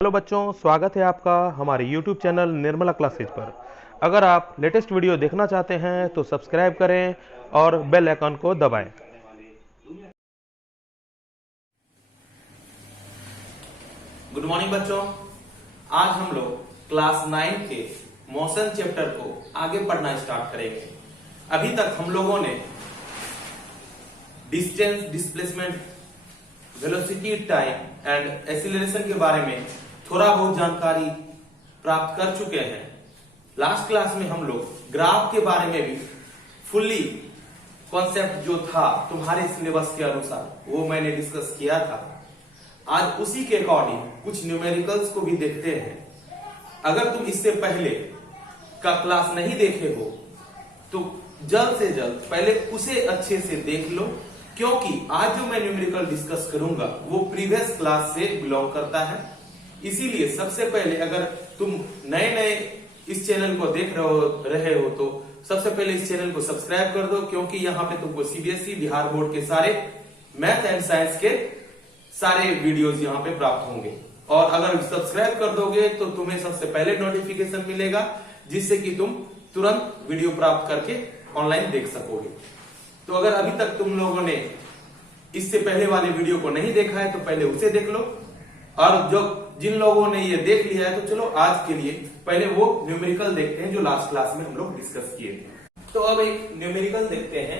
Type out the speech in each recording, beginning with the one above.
Hello बच्चों, स्वागत है आपका हमारे YouTube चैनल निर्मला क्लासेज पर। अगर आप लेटेस्ट वीडियो देखना चाहते हैं तो सब्सक्राइब करें और बेल आइकन को दबाएं। गुड मॉर्निंग बच्चों, आज हम लोग क्लास 9 के मोशन चैप्टर को आगे पढ़ना स्टार्ट करेंगे। अभी तक हम लोगों ने distance, displacement, velocity, time and acceleration के बारे में थोड़ा बहुत जानकारी प्राप्त कर चुके हैं। लास्ट क्लास में हम लोग ग्राफ के बारे में भी फुल्ली कॉन्सेप्ट जो था तुम्हारे सिलेबस के अनुसार वो मैंने डिस्कस किया था। आज उसी के अकॉर्डिंग कुछ न्यूमेरिकल्स को भी देखते हैं। अगर तुम इससे पहले का क्लास नहीं देखे हो तो जल्द से जल्द पहले उसे अच्छे से देख लो, क्योंकि आज जो मैं न्यूमेरिकल डिस्कस करूंगा वो प्रीवियस क्लास से बिलोंग करता है। इसीलिए सबसे पहले अगर तुम नए नए इस चैनल को देख रहे हो तो सबसे पहले इस चैनल को सब्सक्राइब कर दो, क्योंकि यहाँ पे तुमको सीबीएसई बिहार बोर्ड के सारे मैथ एंड साइंस के सारे वीडियोस यहाँ पे प्राप्त होंगे। और अगर सब्सक्राइब कर दोगे तो तुम्हें सबसे पहले नोटिफिकेशन मिलेगा, जिससे कि तुम तुरंत वीडियो प्राप्त करके ऑनलाइन देख सकोगे। तो अगर अभी तक तुम लोगों ने इससे पहले वाले वीडियो को नहीं देखा है तो पहले उसे देख लो, और जो जिन लोगों ने ये देख लिया है तो चलो आज के लिए पहले वो न्यूमेरिकल देखते हैं जो लास्ट क्लास में हम लोग डिस्कस किए थे। तो अब एक न्यूमेरिकल देखते हैं।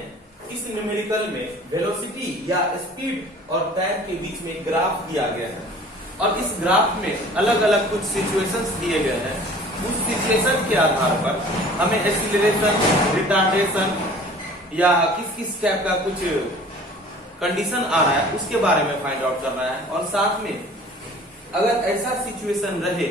इस न्यूमेरिकल में वेलोसिटी या स्पीड और टाइम के बीच में ग्राफ दिया गया है, और इस ग्राफ में अलग अलग कुछ सिचुएशंस दिए गए हैं। उस सिचुएशन के आधार पर हमें एक्सीलरेशन, रिटार्डेशन या किस किस टाइप का कुछ कंडीशन आ रहा है उसके बारे में फाइंड आउट करना है। और साथ में अगर ऐसा सिचुएशन रहे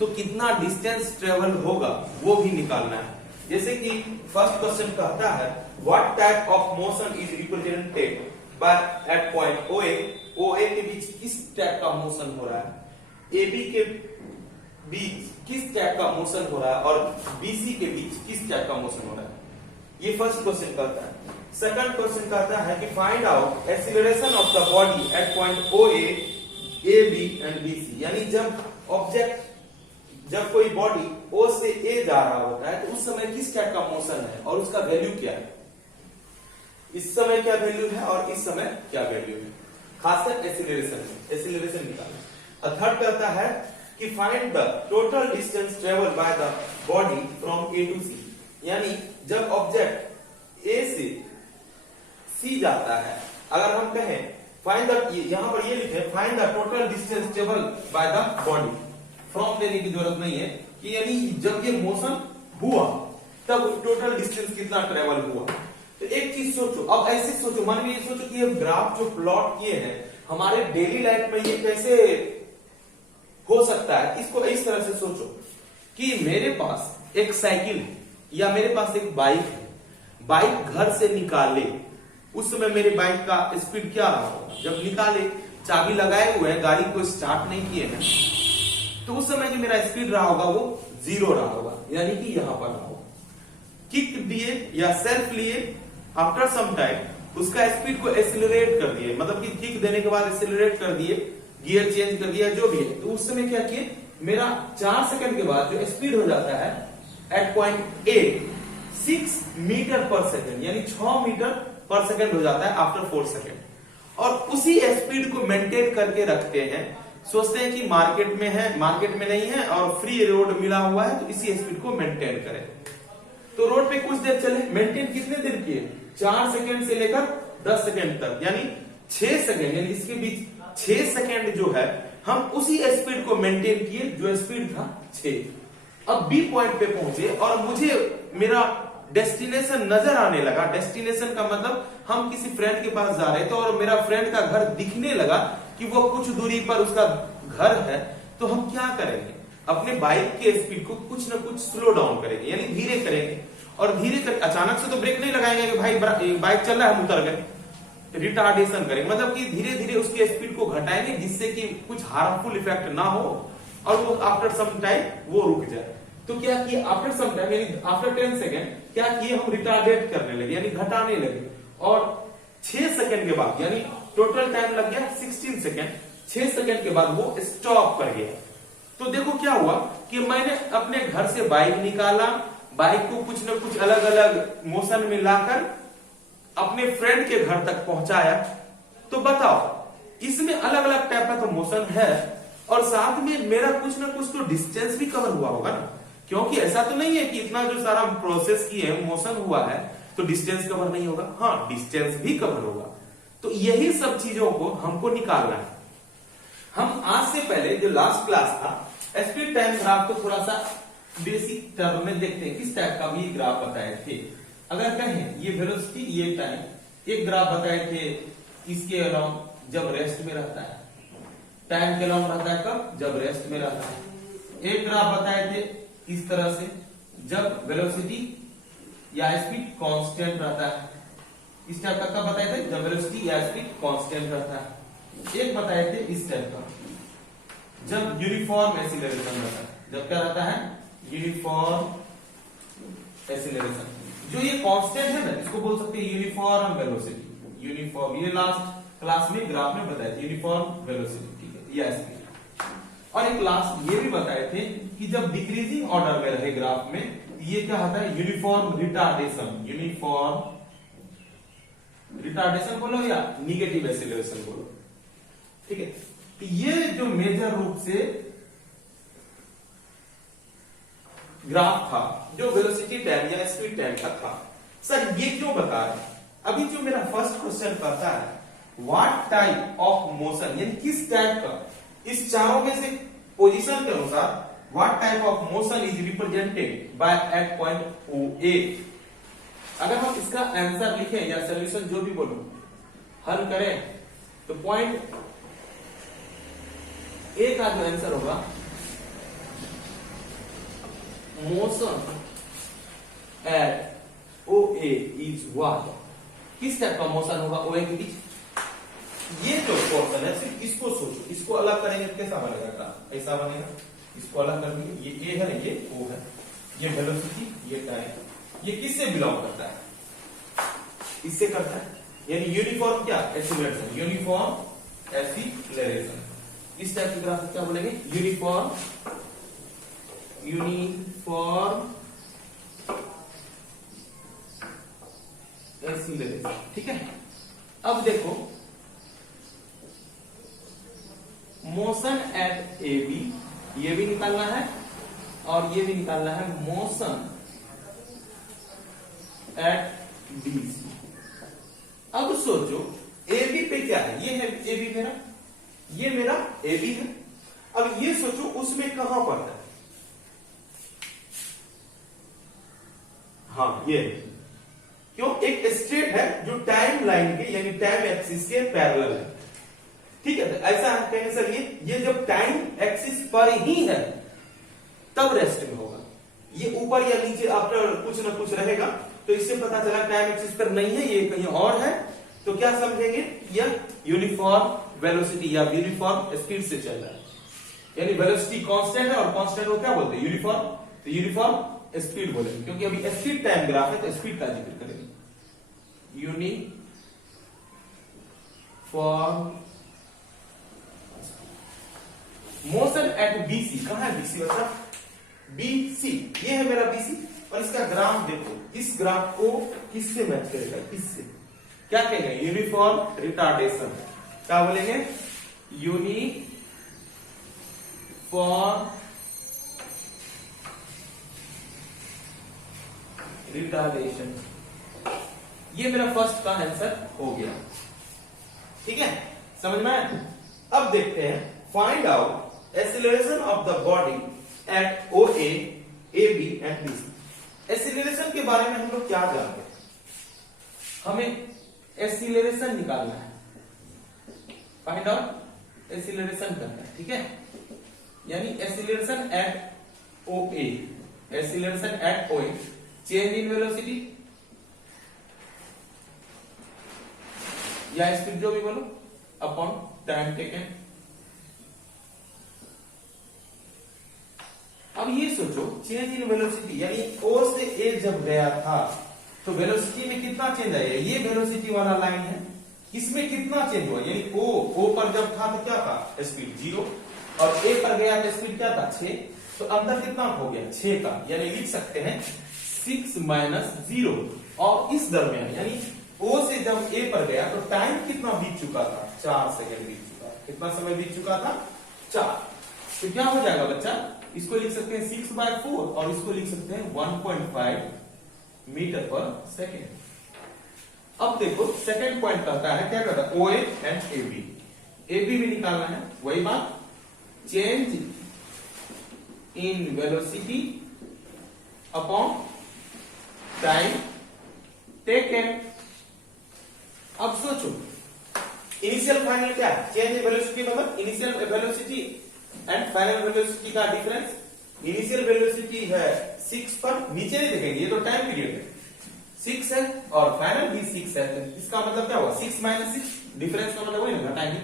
तो कितना डिस्टेंस ट्रेवल होगा वो भी निकालना है। जैसे कि फर्स्ट क्वेश्चन कहता है what type of motion is represented by at point OA के बीच किस टाइप का मोशन हो रहा है, AB के बीच किस टाइप का मोशन हो रहा है, और BC के बीच किस टाइप का मोशन हो रहा है। ये फर्स्ट क्वेश्चन कहता है। सेकंड क्वेश्चन कहता है कि find out acceleration of the body eight point OA, AB and BC। यानी जब कोई बॉडी O से A जा रहा होता है तो उस समय किस टाइप का मोशन है और उसका वैल्यू क्या है। इस समय क्या वैल्यू है और इस समय क्या वैल्यू है, खासकर एक्सीलरेशन निकालना। और थर्ड कहता है कि find the total distance travel by the body from A to C। यानी जब ऑब्जेक्ट A से C जाता है, अगर हम कहें फाइंड द, यहां पर ये लिखे find the total distance travel by the body, from देने की जरूरत नहीं है कि यानी जब ये मोशन हुआ तब टोटल डिस्टेंस कितना ट्रेवल हुआ। तो एक चीज सोचो, अब ऐसे सोचो, मन में ये सोचो कि ये ग्राफ जो प्लॉट किए हैं हमारे डेली लाइफ में ये कैसे हो सकता है। इसको इस तरह से सोचो कि मेरे पास एक साइकिल है या मेरे पास एक बाइक है। बाइक घर से निकाले उस समय मेरे बाइक का स्पीड क्या रहा होगा, जब निकाले चाबी लगाए हुए हैं, गाड़ी को स्टार्ट नहीं किए हैं, तो उस समय जो मेरा स्पीड रहा होगा वो 0 रहा होगा, यानी कि यहां पर रहा होगा। किक दिए या सेल्फ लिए, आफ्टर सम टाइम उसका स्पीड को एक्सीलरेट कर दिए, मतलब कि किक देने के बाद एक्सीलरेट कर दिए, गियर चेंज कर दिया, जो भी है। तो उस समय क्या किए, मेरा 4 सेकंड के बाद जो स्पीड हो जाता है एट पॉइंट A 6 मीटर पर सेकंड, यानी 6 मीटर पर सेकंड हो जाता है आफ्टर 4 सेकंड। और उसी स्पीड को मेंटेन करके रखते हैं। सोचते हैं कि मार्केट में है, मार्केट में नहीं है और फ्री रोड मिला हुआ है तो इसी स्पीड को मेंटेन करें। तो रोड पे कुछ देर चले, मेंटेन कितने देर किए, 4 सेकंड से लेकर 10 सेकंड तक, यानी 6 सेकंड, यानी इसके बीच 6 सेकंड जो है हम उसी स्पीड को मेंटेन किए जो स्पीड था 6। अब B पॉइंट पे पहुंचे और मुझे मेरा डेस्टिनेशन नजर आने लगा। डेस्टिनेशन का मतलब हम किसी फ्रेंड के पास जा रहे थे और मेरा फ्रेंड का घर दिखने लगा कि वो कुछ दूरी पर उसका घर है। तो हम क्या करेंगे, अपने बाइक के स्पीड को कुछ ना कुछ स्लो डाउन करेंगे, यानी धीरे करेंगे। और धीरे कर अचानक से तो ब्रेक नहीं लगाएंगे कि भाई बाइक चल रहा है हम उतर गए, रिटार्डेशन करेंगे, मतलब कि धीरे धीरे उसकी स्पीड को घटाएंगे जिससे कि कुछ हार्मफुल इफेक्ट ना हो और वो आफ्टर सम टाइम वो रुक जाए। तो क्या किए, आफ्टर सम टाइम यानी आफ्टर 10 सेकेंड क्या किए, हम रिटार्डेट करने लगे, यानी घटाने लगे। और 6 सेकंड के बाद, यानी टोटल टाइम लग गया 16 सेकंड, 6 सेकंड के बाद वो स्टॉप कर गया। तो देखो क्या हुआ कि मैंने अपने घर से बाइक निकाला, बाइक को कुछ न कुछ अलग अलग मोशन में लाकर अपने फ्रेंड के घर तक पहुंचाया। तो बताओ इसमें अलग अलग टाइप का तो मोशन है और साथ में मेरा कुछ ना कुछ तो डिस्टेंस भी कवर हुआ होगा ना, क्योंकि ऐसा तो नहीं है कि इतना जो सारा प्रोसेस किए मोशन हुआ है तो डिस्टेंस कवर नहीं होगा। हाँ, डिस्टेंस भी कवर होगा। तो यही सब चीजों को हमको निकालना है। हम आज से पहले जो लास्ट क्लास था स्पीड टाइम ग्राफ को थोड़ा सा बेसिक टर्म में देखते हैं किस टाइप का भी ग्राफ बताए थे। अगर कहें ये वेलोसिटी ये टाइम, एक ग्राफ बताए थे इसके अलाउंग जब रेस्ट में रहता है, टाइम के अलाउंग रहता है कब, जब रेस्ट में रहता है। एक ग्राफ बताए थे इस तरह से जब वेलोसिटी या स्पीड कांस्टेंट रहता है, इस टाइप का कब बताए थे, जब वेलोसिटी या स्पीड कांस्टेंट रहता है। एक बताए थे इस टाइप का जब यूनिफॉर्म एक्सीलरेशन रहता है, जब क्या रहता है, यूनिफॉर्म एक्सीलरेशन। जो ये कांस्टेंट है ना इसको बोल सकते हैं यूनिफॉर्म वेलोसिटी। यूनिफॉर्म, ये लास्ट क्लास में ग्राफ में बताया यूनिफॉर्म वेलोसिटी, ठीक है, या स्पीड। और एक क्लास ये भी बताए थे कि जब डिक्रीजिंग ऑर्डर में रहे ग्राफ में ये क्या होता है, यूनिफॉर्म रिटार्डेशन। यूनिफॉर्म रिटार्डेशन बोलो या निगेटिव एक्सीलरेशन बोलो, ठीक है। तो ये जो मेजर रूप से ग्राफ था जो वेलोसिटी टाइम या स्पीड टाइम का था। सर ये क्यों बता रहे हैं? अभी जो मेरा फर्स्ट क्वेश्चन करता है व्हाट टाइप ऑफ मोशन, यानी किस टाइप का, इस चारों में से पोजीशन के अनुसार what type of motion is represented by at point O A. अगर हम इसका आंसर लिखें या सॉल्यूशन जो भी बोलो हल करें तो पॉइंट ए का जो आंसर होगा motion at O A is what, किस टाइप का मोशन होगा ओ ए के बीच। ये जो पोर्शन है सिर्फ इसको सोचो, इसको अलग करेंगे तो कैसा बनेगा, ऐसा बनेगा। इसको अलग कर देंगे, ये ए है ना, ये ओ है, ये वेलोसिटी, ये टाइम, ये किससे बिलोंग करता है, इससे करता है, यानी यूनिफॉर्म क्या एक्सीलरेशन, यूनिफॉर्म एक्सीलरेशन। इस टाइप के ग्राफ क्या बोलेंगे, यूनिफॉर्म एक्सीलरेशन, ठीक है। अब देखो मोशन एट ए बी, ये भी निकालना है और ये भी निकालना है, मोशन एट बी सी। अब सोचो ए बी पे क्या है, ये है ए बी मेरा, ये मेरा ए बी है। अब ये सोचो उसमें कहां पड़ता है, हाँ ये क्यों, एक स्ट्रेट है जो टाइम लाइन के यानी टाइम एक्सिस के पैरेलल है, ठीक है। तो ऐसा कहने सर ये जब टाइम एक्सिस पर ही है तब रेस्ट में होगा, ये ऊपर या नीचे आफ्टर कुछ ना कुछ रहेगा। तो इससे पता चला टाइम एक्सिस पर नहीं है, ये कहीं और है। तो क्या समझेंगे, यह यूनिफॉर्म वेलोसिटी या यूनिफॉर्म स्पीड से चल रहा है, यानी वेलोसिटी कांस्टेंट है और कांस्टेंट को क्या बोलते हैं, यूनिफॉर्म। तो यूनिफॉर्म स्पीड बोलेंगे क्योंकि अभी स्पीड टाइम ग्राफ है तो स्पीड का जिक्र करेंगे। यूनिफॉर्म मोशन एट बीसी, कहां है बीसी, मतलब बीसी, ये है मेरा बीसी। और इसका ग्राफ देखो, इस ग्राफ को किससे मैच करेगा, किससे, क्या कहेंगे, यूनिफॉर्म रिटार्डेशन। क्या बोलेंगे, यूनिफॉर्म रिटार्डेशन। ये मेरा फर्स्ट का आंसर हो गया, ठीक है, समझ में आया। अब देखते हैं find out acceleration of the body at O A B and B C. Acceleration के बारे में हम लोग क्या जानते हैं, हमें एक्सीलरेशन निकालना है, फाइंड आउट एक्सीलरेशन करना है, ठीक है। यानी acceleration at O A, acceleration at O A, change in velocity या स्पीड जो भी बोलो अपॉन टाइम टेकन। अब ये सोचो चेंज इन वेलोसिटी, यानी ओ से ए जब गया था तो वेलोसिटी में कितना चेंज आया, ये वेलोसिटी वाला लाइन है, इसमें कितना चेंज हुआ, यानी ओ पर जब था तो क्या था, स्पीड 0, और ए पर गया तो स्पीड क्या था 6, तो अंतर कितना हो गया 6 का, यानी लिख सकते हैं 6 माइनस 0। और इस दरमियान यानी ओ से जब ए पर गया तो टाइम कितना बीत चुका था, 4 सेकंड बीत चुका। कितना समय बीत चुका था 4। तो क्या हो जाएगा बच्चा, इसको लिख सकते हैं 6/4 और इसको लिख सकते हैं 1.5 मीटर पर सेकेंड। अब देखो सेकंड पॉइंट कहता है क्या कहता है, O A and A B, A B भी निकालना है। वही बात, change in velocity upon time taken. अब सोचो इनिशियल फाइनल क्या है, चेंज इन वेलोसिटी मतलब initial velocity and final velocity का डिफरेंस। इनिशियल वेलोसिटी है 6 पर, नीचे नहीं देखेंगे ये तो टाइम पीरियड है 6 है, और फाइनल भी 6 है। इसका मतलब क्या हुआ 6 माइनस 6, डिफरेंस का मतलब वही ना घटाएंगे।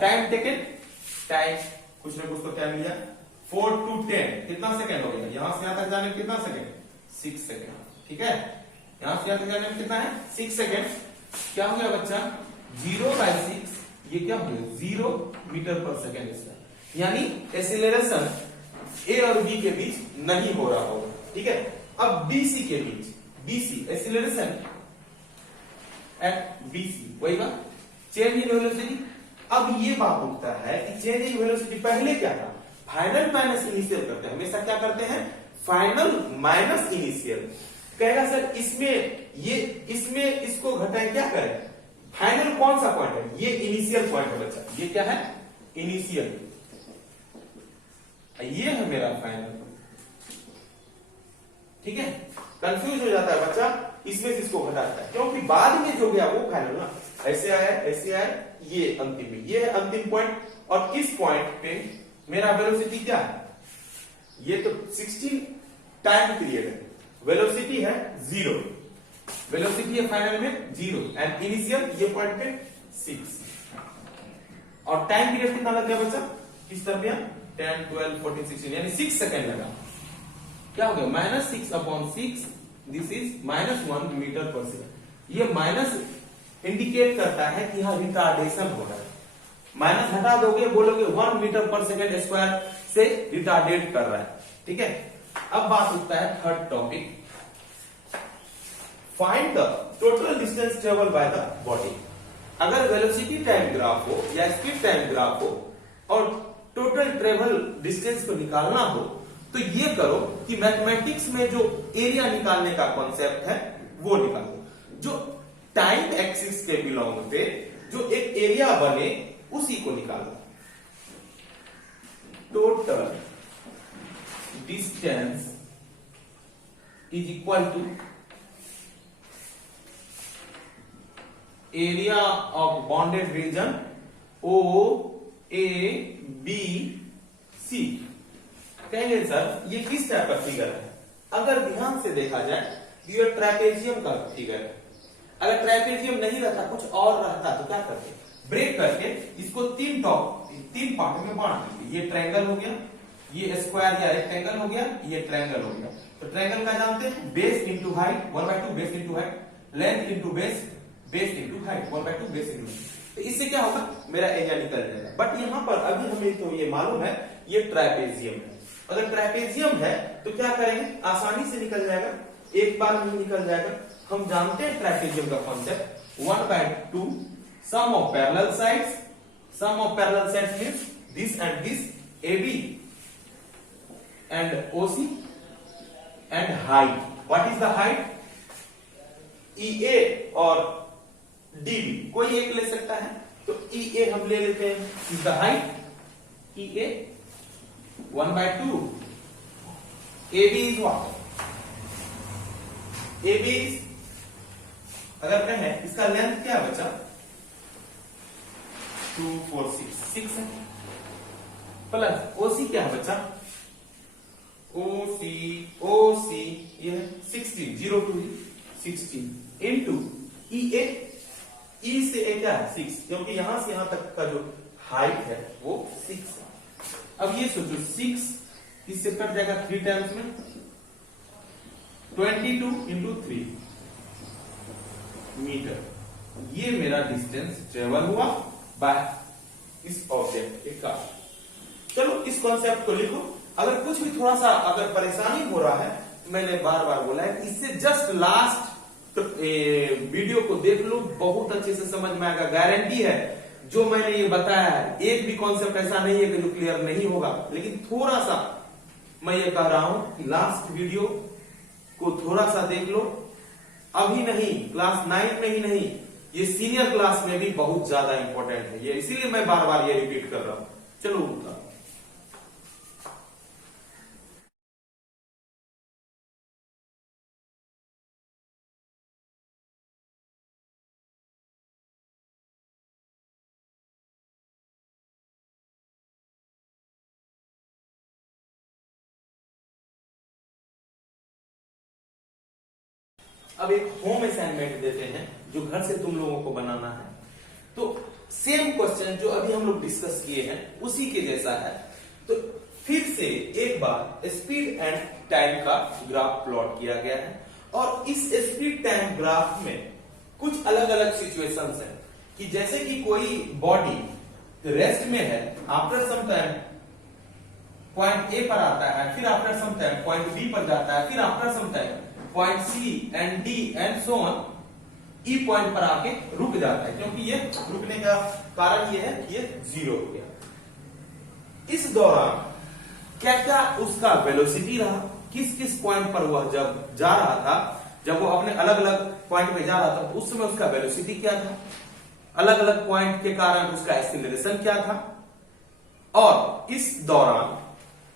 टाइम टेकन, टाइम कुछ ना कुछ तो टाइम लिया, 4 to 10 कितना सेकंड हो गया, यहां से यहां तक जाने में कितना सेकंड, 6 सेकंड। ठीक है, यहां से यहां तक जाने में कितना है 6 सेकंड। क्या हो गया बच्चा 0/6, ये क्या हो गया 0 मीटर पर सेकंड इसका, यानी एक्सीलरेशन ए और बी के बीच नहीं हो रहा होगा। ठीक है, अब बीसी के बीच, बीसी एक्सीलरेशन एट बीसी, वही बात चेंज इन वेलोसिटी। अब ये बात उठता है कि चेंज इन वेलोसिटी पहले क्या था, फाइनल माइनस इनिशियल करते हैं, हमेशा क्या करते हैं फाइनल माइनस इनिशियल। कहेगा सर इसमें इसको घटाएं, क्या करें, फाइनल कौन सा पॉइंट है, ये इनिशियल पॉइंट है बच्चा, ये क्या है इनिशियल, ये है मेरा फाइनल। ठीक है, कंफ्यूज हो जाता है बच्चा, इसमें से इसको घटाता है, क्योंकि बाद में जो गया वो फाइनल ना, ऐसे आया, ये अंतिम, ये है अंतिम पॉइंट। और इस पॉइंट पे मेरा वेलोसिटी क्या है, ये तो 16 टाइम पीरियड है, वेलोसिटी है 0, वेलोसिटी है फाइनल में 0 एंड इनिशियल ये पॉइंट पे 6, और टाइम पीरियड कितना लग गया बच्चा इस दरमियान 10, 12, 14, 16 यानी 6 सेकंड लगा। क्या हो गया -6/6, दिस इज -1 मीटर पर सेकंड। ये माइनस इंडिकेट करता है कि यहां रिटार्डेशन हो रहा है, माइनस हटा दोगे बोलोगे 1 मीटर पर सेकंड स्क्वायर से रिटार्डेट कर रहा है। ठीक है, अब बात उठता है third topic, find the total distance travel by the body. अगर वेलोसिटी टाइम ग्राफ हो या स्पीड टाइम ग्राफ हो और टोटल ट्रेवल डिस्टेंस को निकालना हो, तो ये करो कि मैथमेटिक्स में जो एरिया निकालने का कॉन्सेप्ट है वो निकालो, जो टाइम एक्सिस के बिलोंग पे जो एक एरिया बने उसी को निकालो। Total distance is equal to area of bounded region O A B C. कहेंगे सर ये किस टाइप का फिगर है, अगर ध्यान से देखा जाए ये ट्रेपेजियम का फिगर है। अगर ट्रेपेजियम नहीं रहता कुछ और रहता तो क्या करते, ब्रेक करके इसको तीन पार्ट में बांट देते। ये ट्रायंगल हो गया, ये स्क्वायर या रेक्टेंगल हो गया, ये ट्रायंगल हो गया। तो ट्रायंगल का जानते हैं base into height 1/2, base into height, length into base, base into height 1/2, base into. तो इससे क्या होगा मेरा एरिया निकल जाएगा। बट यहां पर अभी हमें तो ये मालूम है ये ट्रेपेजियम है। अगर ट्रेपेजियम है तो क्या करेंगे, आसानी से निकल जाएगा, एक बार में निकल जाएगा। हम जानते हैं ट्रेपेजियम का concept 1/2 sum of parallel sides, sum of parallel sides means this and this AB and OC and height. What is the height? EA और DB कोई एक ले सकता है, तो EA हम ले लेते हैं, is the height EA 1/2, AB is what? AB is अगर कहें इसका लेंथ क्या है बच्चा 2, 4, 6 है, प्लस OC क्या है बच्चा OC ये है 16, 0 to 16 इंटू EA, E से A क्या है 6, क्योंकि यहां से यहां तक का जो हाइट है वो 6 है। अब ये सोचो 6 इससे कट जाएगा 3 टाइम्स में 22 इंटू 3 मीटर। ये मेरा डिस्टेंस ट्रेवल हुआ बाय इस ऑब्जेक्ट के कार। चलो इस कॉन्सेप्ट को लिखो। अगर कुछ भी थोड़ा सा अगर परेशानी हो रहा है, मैंने बार बार बोला है, इससे जस्ट लास्ट वीडियो को देख लो, बहुत अच्छे से समझ में आएगा। गारंटी है जो मैंने ये बताया है, एक भी कॉन्सेप्ट ऐसा नहीं है कि जो क्लियर नहीं होगा। लेकिन थोड़ा सा मैं ये कह रहा हूं कि लास्ट वीडियो को थोड़ा सा देख लो। अभी नहीं, क्लास 9 में ही नहीं, ये सीनियर क्लास में भी बहुत ज्यादा इंपॉर्टेंट है ये, इसीलिए मैं बार बार ये रिपीट कर रहा हूं। चलो अब एक होम असाइनमेंट देते हैं जो घर से तुम लोगों को बनाना है। तो सेम क्वेश्चन जो अभी हम लोग डिस्कस किए हैं उसी के जैसा है। तो फिर से एक बार स्पीड एंड टाइम का ग्राफ प्लॉट किया गया है, और इस स्पीड टाइम ग्राफ में कुछ अलग अलग सिचुएशंस हैं कि जैसे कि कोई बॉडी रेस्ट में है, after some time point A पर आता है, फिर after some time point B पर जाता है, फिर after some time point C and D and so on E point पर आके रुक जाता है, क्योंकि ये रुकने का कारण ये है कि ये 0 हो गया। इस दौरान क्या क्या उसका वेलोसिटी रहा, किस किस पॉइंट पर वह जब जा रहा था, जब वो अपने अलग अलग पॉइंट पे जा रहा था तो उस समय उसका वेलोसिटी क्या था, अलग अलग पॉइंट के कारण उसका एक्सीलरेशन क्या था, और इस दौरान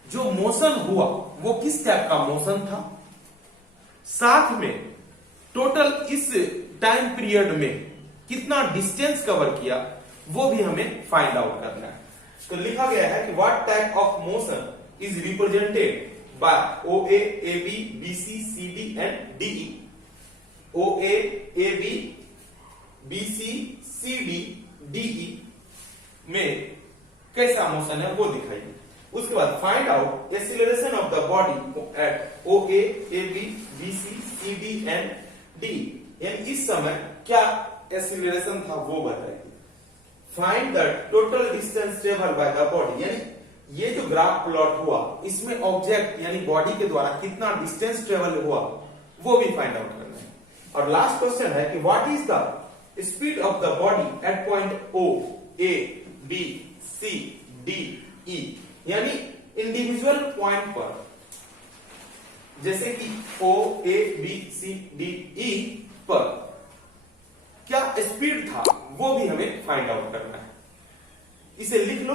जो मोशन हुआ वो किस टाइप का मोशन था, साथ में टोटल इस टाइम पीरियड में कितना डिस्टेंस कवर किया, वो भी हमें फाइंड आउट करना है। तो लिखा गया है कि what type of motion is represented bye OA, AB, BC, CD and DE। OA, AB, BC, CD, DE में कैसा मोशन है वो दिखाइए। उसके बाद find out acceleration of the body eight OA, AB, BC, CD and D। यानी इस समय क्या एक्सीलरेशन था वो बताइए। Find the total distance travel by the body, यानी ये जो ग्राफ प्लॉट हुआ इसमें ऑब्जेक्ट यानी बॉडी के द्वारा कितना डिस्टेंस ट्रेवल हुआ वो भी फाइंड आउट करना है। और लास्ट क्वेश्चन है कि what is the speed of the body eight point O, A, B, C, D, E। यानी इंडिविजुअल पॉइंट पर, जैसे कि O, A, B, C, D, E पर क्या स्पीड था वो भी हमें फाइंड आउट करना है। इसे लिख लो।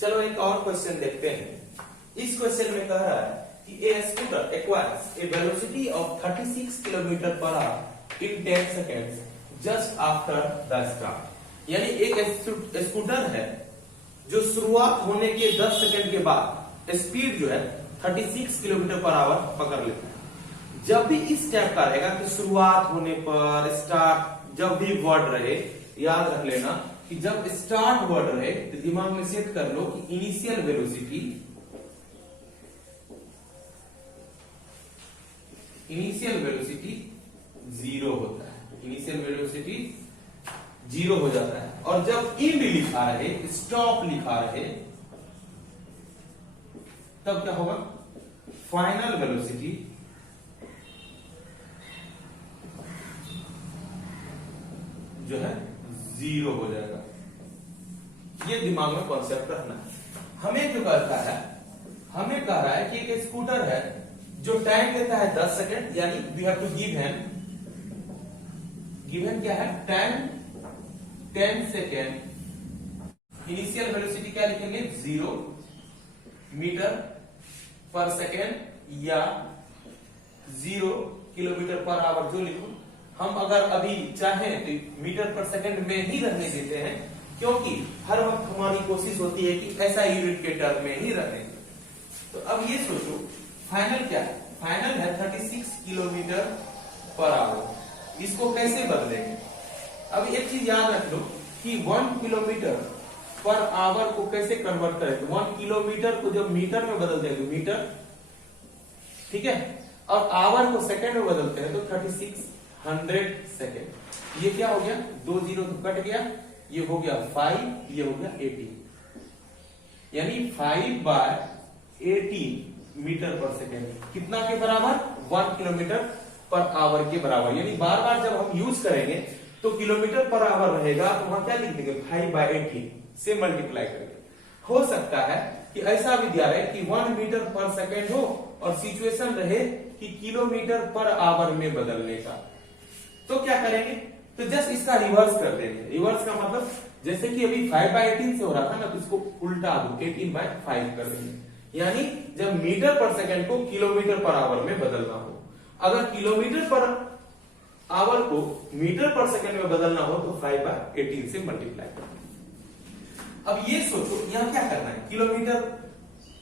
चलो एक और क्वेश्चन देखते हैं। इस क्वेश्चन में कह रहा है कि a scooter acquires a velocity of 36 kilometre per hour in 10 seconds just after the start. यानी एक स्कूटर है जो शुरुआत होने के 10 सेकेंड के बाद स्पीड जो है 36 किलोमीटर पर आवर पकड़ लेता है। जब भी इस टाइप का रहेगा कि शुरुआत होने पर स्टार्ट, जब भी वर्ड रहे याद रख लेना कि जब स्टार्ट वर्ड रहे तो दिमाग में सेट कर लो कि इनिशियल वेलोसिटी 0 होता है, इनिशियल वेलोसिटी 0 हो जाता है। और जब इंड लिखा रहे, स्टॉप लिखा रहे, तब क्या होगा, फाइनल वेलोसिटी जो है 0 हो जाएगा। ये दिमाग में कॉन्सेप्ट रखना है। हमें जो कहता है, हमें कह रहा है कि एक स्कूटर है जो टाइम लेता है 10 सेकेंड, यानी वी हैव टू गिवन क्या है, 10 सेकेंड। इनिशियल वेलोसिटी क्या लिखेंगे, 0 मीटर पर सेकेंड, या 0 किलोमीटर पर आवर जो लिखो, हम अगर अभी चाहें तो मीटर पर सेकंड में ही रहने देते हैं, क्योंकि हर वक्त हमारी कोशिश होती है कि ऐसा यूनिट के टर्म में ही रहने। तो अब ये सोचो फाइनल क्या है, फाइनल है 36 किलोमीटर पर आवर। इसको कैसे बदलेंगे? अब एक चीज याद रख लो कि 1 किलोमीटर पर आवर को कैसे कन्वर्ट करें। 1 किलोमीटर को जब मीटर में बदल देंगे, मीटर, ठीक है, और आवर को सेकंड में बदलते हैं तो 3600 सेकंड। ये क्या हो गया, 2 जीरो तो कट गया, ये हो गया 5, ये हो गया 18, यानी 5/18 मीटर पर सेकेंड कितना के बराबर, 1 किलोमीटर पर आवर के बराबर। यानी बार बार जब हम यूज करेंगे तो किलोमीटर पर आवर रहेगा, तो वहां क्या लिख देंगे, 5/18 से मल्टीप्लाई करके। हो सकता है कि ऐसा विद्यालय कि 1 मीटर पर सेकेंड हो और सिचुएशन रहे कि किलोमीटर पर आवर में बदलने का, तो क्या करेंगे, तो जस्ट इसका रिवर्स कर देंगे। रिवर्स का मतलब जैसे कि अभी 5/18 से हो रहा था ना, तो इसको उल्टा दो, 18/5 कर देंगे। यानी जब मीटर पर सेकंड को किलोमीटर पर आवर में बदलना हो, अगर किलोमीटर पर आवर को मीटर पर सेकंड में बदलना हो तो 5/18 से मल्टीप्लाई करना। अब ये सोचो यहां क्या करना है, किलोमीटर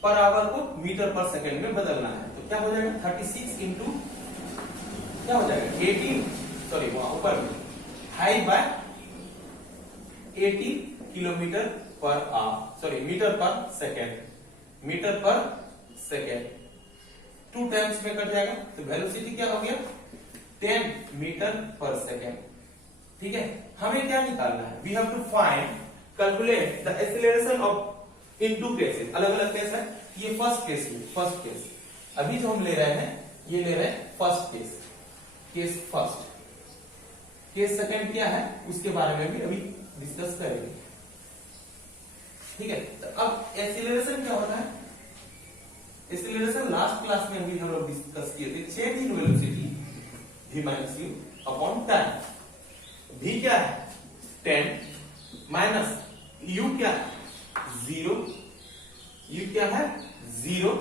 पर आवर को मीटर पर सेकंड में बदलना है, तो क्या हो जाएगा, 36 इंटू क्या हो जाएगा, 18, सॉरी वहां ऊपर में 5/18 kilometre per hour, sorry metre per second, metre per second 2 times में कट जाएगा, तो वेलोसिटी क्या हो गया, 10 मीटर पर सेकेंड। ठीक है, हमें क्या निकालना है, we have to find, calculate the acceleration of in 2 cases, अलग अलग केस है। ये फर्स्ट केस में, फर्स्ट केस अभी जो हम ले रहे हैं, ये ले रहे हैं first case, case first. Case second क्या है उसके बारे में भी अभी डिस्कस करेंगे। ठीक है, तो अब एक्सीलरेशन क्या होता है, एक्सीलरेशन लास्ट क्लास में भी हम लोग डिस्कस किए थे, change in velocity v minus u upon time. v क्या है 10 माइनस u क्या है 0, u क्या है 0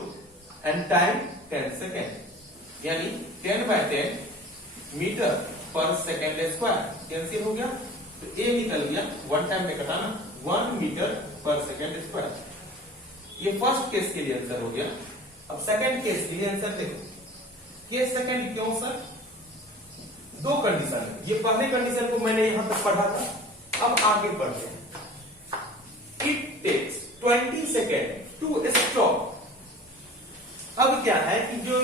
एंड टाइम 10 सेकेंड, यानी 10/10 metre per second square cancel हो गया, तो a निकल गया, 1 टाइम में कटाना, 1 मीटर पर सेकेंड स्क्वायर। ये फर्स्ट केस के लिए आंसर हो गया। अब सेकंड केस के लिए आंसर देखो, केस सेकंड क्यों सर, 2 कंडीशन है। ये पहले कंडीशन को मैंने यहां तक पढ़ा था, अब आगे बढ़ते हैं। It takes 20 second to stop. अब क्या है कि जो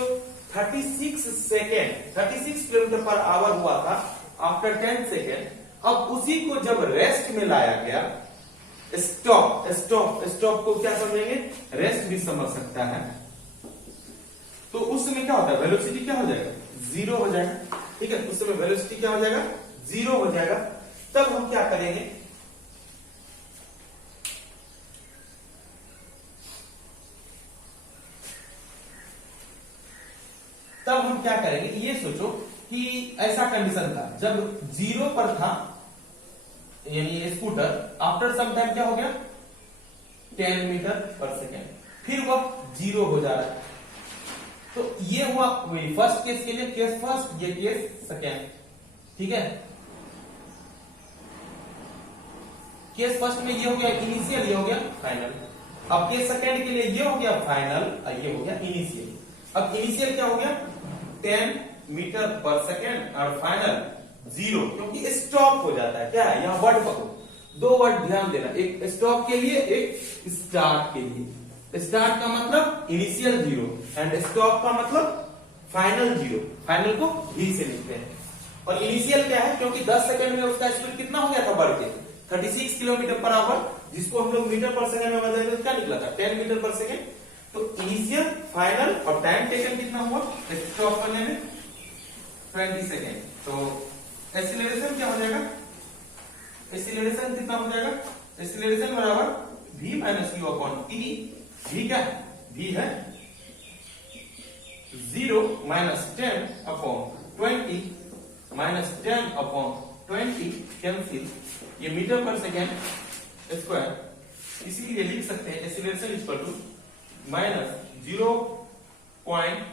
36 सेकेंड 36 किलोमीटर पर आवर हुआ था आफ्टर 10 सेकेंड, अब उसी को जब रेस्ट में लाया गया, स्टॉप स्टॉप स्टॉप को क्या समझेंगे, रेस्ट भी समझ सकता है, तो उस समय क्या होता है, वेलोसिटी क्या हो जाएगा, 0 हो जाएगा। ठीक है, उस समय वेलोसिटी क्या हो जाएगा, 0 हो जाएगा। तब हम क्या करेंगे, तब हम क्या करेंगे, ये सोचो कि ऐसा कंडीशन था जब 0 पर था, यानी स्कूटर आफ्टर सम टाइम क्या हो गया 10 मीटर पर सेकेंड, फिर वह 0 हो जा रहा है। तो ये हुआ फर्स्ट केस के लिए, केस फर्स्ट, ये केस सेकेंड। ठीक है, केस फर्स्ट में ये हो गया इनिशियल, ये हो गया फाइनल। अब केस सेकेंड के लिए ये हो गया फाइनल, ये हो गया इनिशियल। अब इनिशियल क्या हो गया 10 मीटर पर सेकेंड और फाइनल 0, क्योंकि स्टॉप हो जाता है। क्या है, यहां वर्ड पकड़ो, 2 वर्ड ध्यान देना, एक स्टॉप के लिए, एक स्टार्ट के लिए। स्टार्ट का मतलब इनिशियल 0 एंड स्टॉप का मतलब फाइनल 0। फाइनल को v से लिखते हैं। और इनिशियल क्या है, क्योंकि 10 सेकंड में उसका स्पीड कितना हो गया था बढ़ के 36 किलोमीटर पर आवर, जिसको हम लोग मीटर पर सेकंड में बदले तो क्या निकला था 10 मीटर पर सेकंड। तो इनिशियल, फाइनल और टाइम टेकन कितना हुआ स्टॉप करने में 20 सेकेंड। तो एक्सीलरेशन क्या हो जाएगा, एक्सीलरेशन कितना हो जाएगा, एक्सीलरेशन बराबर v minus u upon t। v क्या है, v है 0 minus 10 upon 20 minus 10 upon 20 cancel, ये मीटर पर सेकेंड स्क्वायर, इसीलिए लिख सकते हैं acceleration equal to minus 0 point,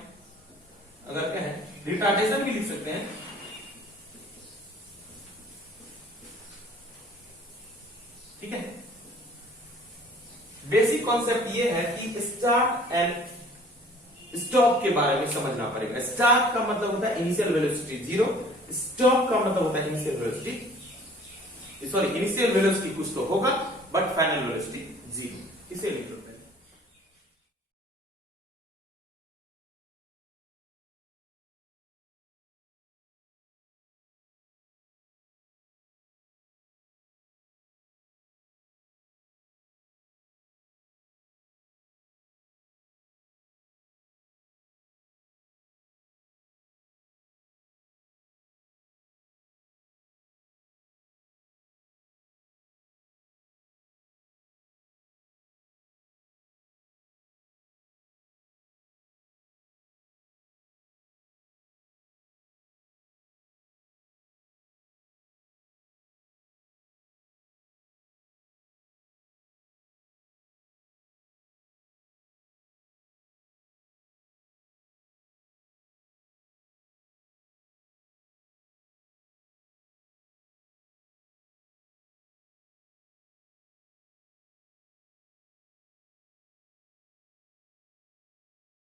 अगर कहें रिटार्डेशन भी लिख सकते हैं, ठीक है। बेसिक कॉन्सेप्ट ये है कि स्टार्ट एंड स्टॉप के बारे में समझना पड़ेगा। स्टार्ट का मतलब होता है इनिशियल वेलोसिटी 0, स्टॉप का मतलब होता है initial velocity, sorry initial velocity कुछ तो होगा बट फाइनल वेलोसिटी 0, इसे लिख लो।